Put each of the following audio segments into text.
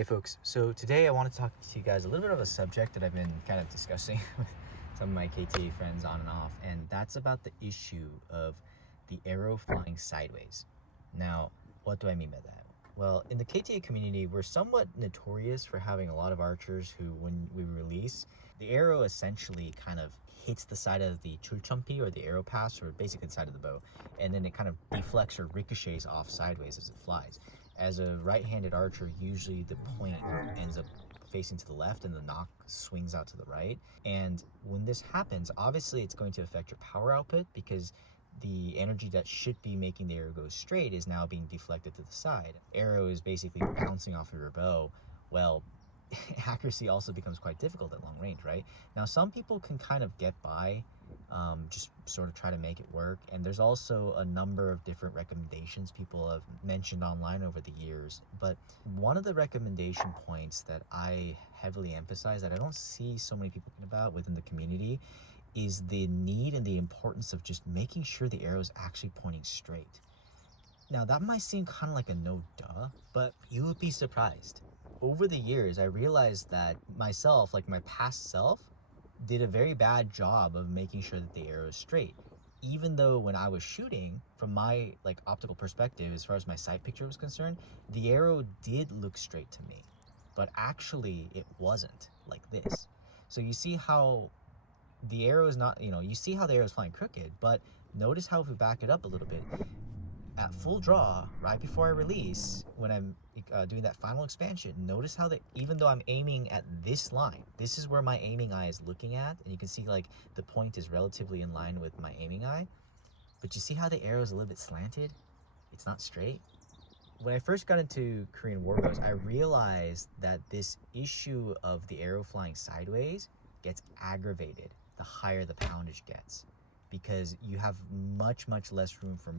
Hey folks, so today I want to talk to you guys a little bit of a subject that I've been kind of discussing with some of my KTA friends on and off, and that's about the issue of the arrow flying sideways. Now, what do I mean by that? Well, in the KTA community, we're somewhat notorious for having a lot of archers who, when we release, the arrow essentially kind of hits the side of the chulchampi or the arrow pass, or basically the side of the bow, and then it kind of deflects or ricochets off sideways as it flies. As a right-handed archer, usually the point ends up facing to the left and the nock swings out to the right. And when this happens, obviously it's going to affect your power output because the energy that should be making the arrow go straight is now being deflected to the side. Arrow is basically bouncing off of your bow. Well, accuracy also becomes quite difficult at long range, right? Now, some people can kind of get by, just sort of try to make it work. And there's also a number of different recommendations people have mentioned online over the years. But one of the recommendation points that I heavily emphasize that I don't see so many people talking about within the community is the need and the importance of just making sure the arrow is actually pointing straight. Now, that might seem kind of like a no duh, but you would be surprised. Over the years, I realized that myself, like my past self, did a very bad job of making sure that the arrow is straight. Even though when I was shooting, from my optical perspective, as far as my sight picture was concerned, the arrow did look straight to me, but actually it wasn't like this. So you see how the arrow is not, you see how the arrow is flying crooked, but notice how if we back it up a little bit, at full draw, right before I release, when I'm doing that final expansion, notice how even though I'm aiming at this line, this is where my aiming eye is looking at, and you can see like the point is relatively in line with my aiming eye, but you see how the arrow is a little bit slanted? It's not straight. When I first got into Korean Warbows, I realized that this issue of the arrow flying sideways gets aggravated the higher the poundage gets, because you have much less room for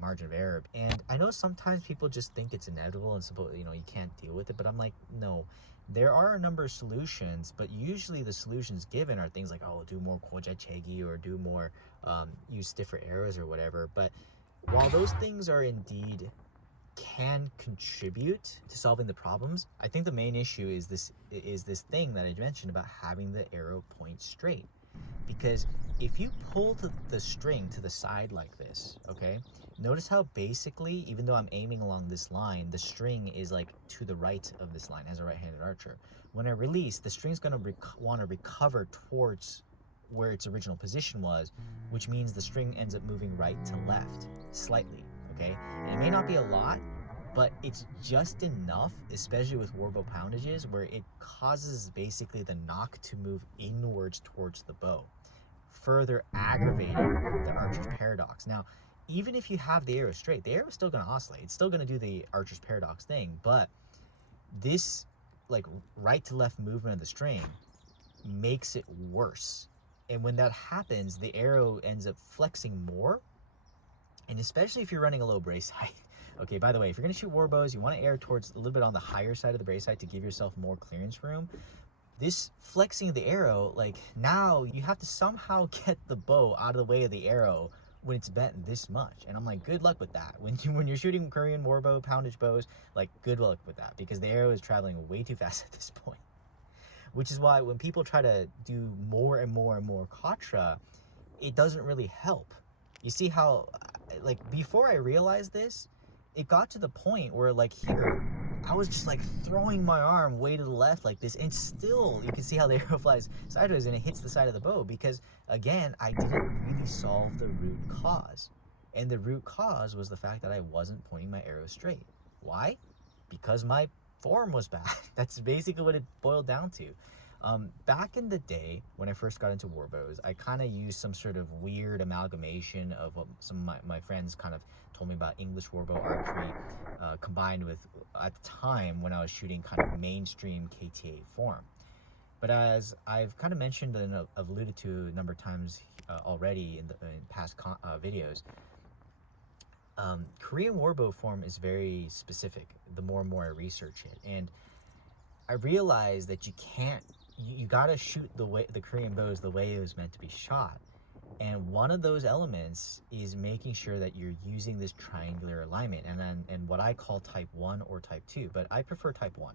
margin of error. And I know sometimes people just think it's inevitable and you can't deal with it, but I'm like, no, there are a number of solutions, but usually the solutions given are things like, oh, do more chegi, or do more, use stiffer arrows or whatever. But while those things are indeed can contribute to solving the problems, I think the main issue is this thing that I mentioned about having the arrow point straight. Because if you pull the string to the side like this, okay, notice how basically, even though I'm aiming along this line, the string is like to the right of this line as a right-handed archer. When I release, the string's gonna want to recover towards where its original position was, which means the string ends up moving right to left slightly, okay? And it may not be a lot, but it's just enough, especially with warbow poundages, where it causes basically the nock to move inwards towards the bow, further aggravating the archer's paradox. Now, even if you have the arrow straight, the arrow is still going to oscillate. It's still going to do the archer's paradox thing, but this right to left movement of the string makes it worse. And when that happens, the arrow ends up flexing more. And especially if you're running a low brace height. Okay, by the way, if you're going to shoot warbows, you want to air towards a little bit on the higher side of the brace height to give yourself more clearance room. This flexing of the arrow, now you have to somehow get the bow out of the way of the arrow when it's bent this much. And I'm like, good luck with that. When you're shooting Korean warbow poundage bows, good luck with that, because the arrow is traveling way too fast at this point. Which is why when people try to do more and more katra, it doesn't really help. You see how, before I realized this, it got to the point where here, I was just throwing my arm way to the left like this, and still you can see how the arrow flies sideways and it hits the side of the bow, because again, I didn't really solve the root cause. And the root cause was the fact that I wasn't pointing my arrow straight. Why? Because my form was bad. That's basically what it boiled down to. Back in the day, when I first got into warbows, I kind of used some sort of weird amalgamation of what some of my friends kind of told me about English warbow archery, combined with, at the time, when I was shooting kind of mainstream KTA form. But as I've kind of mentioned and I've alluded to a number of times already in past videos, Korean warbow form is very specific the more and more I research it. And I realized that you gotta shoot the Korean bows the way it was meant to be shot. And one of those elements is making sure that you're using this triangular alignment, and what I call type 1 or type 2, but I prefer type 1.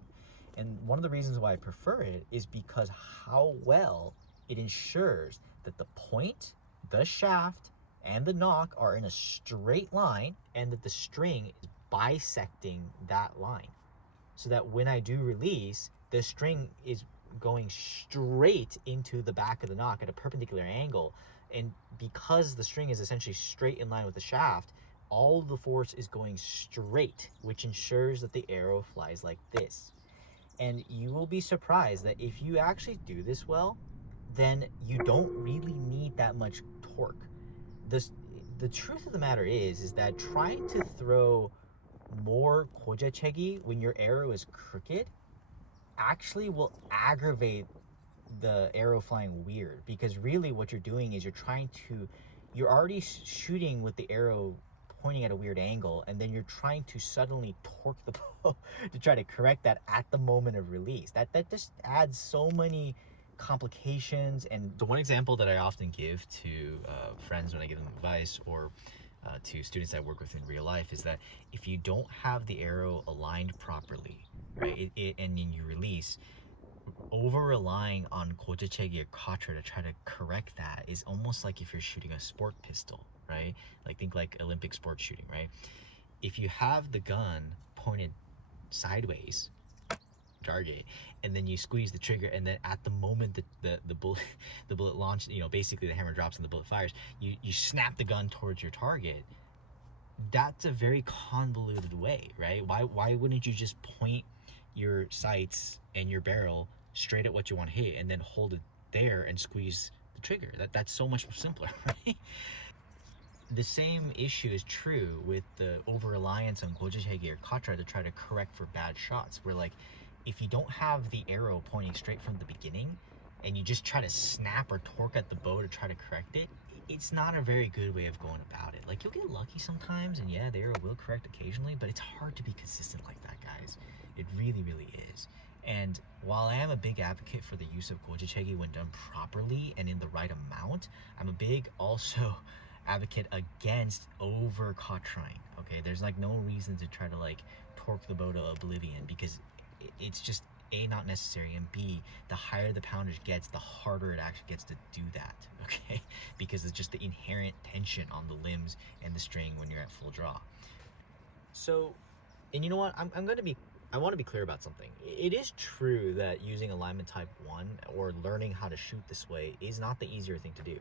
And one of the reasons why I prefer it is because how well it ensures that the point, the shaft, and the nock are in a straight line, and that the string is bisecting that line. So that when I do release, the string is going straight into the back of the nock at a perpendicular angle. And because the string is essentially straight in line with the shaft, all of the force is going straight, which ensures that the arrow flies like this. And you will be surprised that if you actually do this well, then you don't really need that much torque. The truth of the matter is that trying to throw more 고재채기 when your arrow is crooked actually will aggravate the arrow flying weird, because really what you're doing is you're already shooting with the arrow pointing at a weird angle, and then you're trying to suddenly torque the bow to try to correct that at the moment of release. That just adds so many complications. And the one example that I often give to friends when I give them advice, or to students I work with in real life, is that if you don't have the arrow aligned properly, right, and then you release, over relying on 고재채기 or katra to try to correct that is almost like if you're shooting a sport pistol, right? Like, think like Olympic sport shooting, right? If you have the gun pointed sideways, jarge, and then you squeeze the trigger, and then at the moment the bullet launch, basically the hammer drops and the bullet fires, you snap the gun towards your target. That's a very convoluted way, right? Why wouldn't you just point your sights and your barrel straight at what you want to hit, and then hold it there and squeeze the trigger? That's so much simpler, right? The same issue is true with the over-reliance on 고재채기 or katra to try to correct for bad shots, where, like, if you don't have the arrow pointing straight from the beginning, and you just try to snap or torque at the bow to try to correct it, it's not a very good way of going about it. Like, you'll get lucky sometimes, and yeah, the arrow will correct occasionally, but it's hard to be consistent like that, guys. It really, really is. And while I am a big advocate for the use of 고재채기 when done properly and in the right amount, I'm a big also advocate against over katraing. Okay, there's like no reason to try to like torque the bow to oblivion, because it's just A, not necessary, and B, the higher the poundage gets, the harder it actually gets to do that, okay? Because it's just the inherent tension on the limbs and the string when you're at full draw. So, and you know what, I want to be clear about something. It is true that using alignment type 1 or learning how to shoot this way is not the easier thing to do.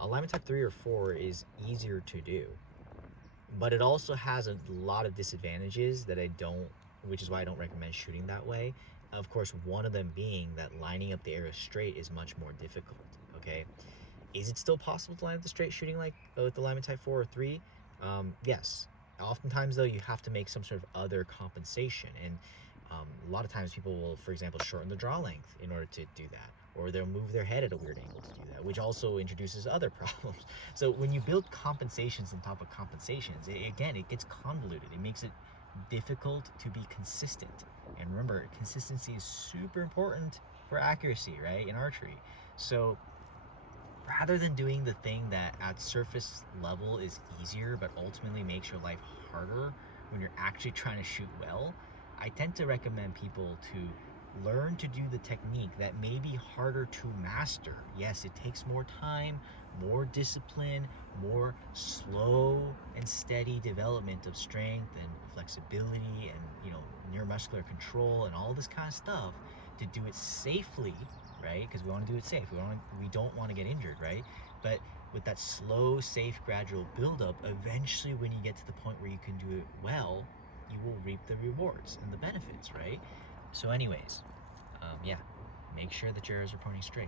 Alignment type 3 or 4 is easier to do, but it also has a lot of disadvantages which is why I don't recommend shooting that way. Of course, one of them being that lining up the arrow straight is much more difficult, okay? Is it still possible to line up the straight shooting like with alignment type 4 or 3? Yes. Oftentimes, though, you have to make some sort of other compensation, and a lot of times people will, for example, shorten the draw length in order to do that, or they'll move their head at a weird angle to do that, which also introduces other problems. So when you build compensations on top of compensations, it gets convoluted. It makes it difficult to be consistent. And remember, consistency is super important for accuracy, right, in archery. So rather than doing the thing that at surface level is easier but ultimately makes your life harder when you're actually trying to shoot well, I tend to recommend people to learn to do the technique that may be harder to master. Yes, it takes more time, more discipline, more slow and steady development of strength and flexibility and neuromuscular control and all this kind of stuff to do it safely, right? Because we want to do it safe. We don't want to get injured, right? But with that slow, safe, gradual buildup, eventually when you get to the point where you can do it well, you will reap the rewards and the benefits, right? So anyways, yeah, make sure that your arrows are pointing straight.